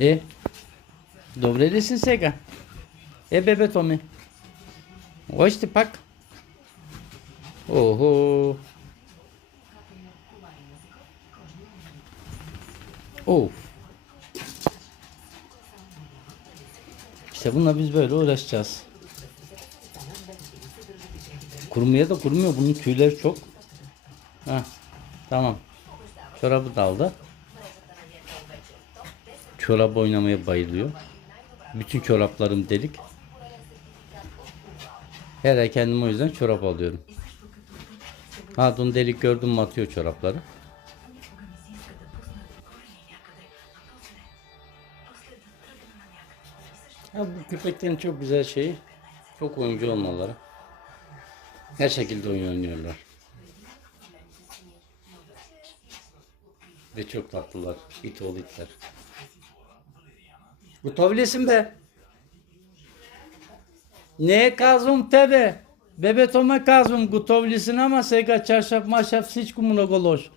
E, dobre li si сега? Bebe Tomi. Ošte pak. Oho. Of. İşte bununla biz böyle uğraşacağız. Kurumaya da kurumuyor. Bunun tüyleri çok. Heh, tamam. Çorabı daldı. Çorap oynamaya bayılıyor. Bütün çoraplarım delik. Her ay kendime o yüzden çorap alıyorum. Hatun delik gördüm mü atıyor çorapları. Ya bu köpeklerin çok güzel şeyi, çok oyuncu olmaları. Her şekilde oyun oynuyorlar. Ve çok tatlılar. İt oğlu itler. Gotowi be. Ne kazım tebe? Bebe tome kazım gotowi ama sega çarşaf maşaf hiç kumuna goloş.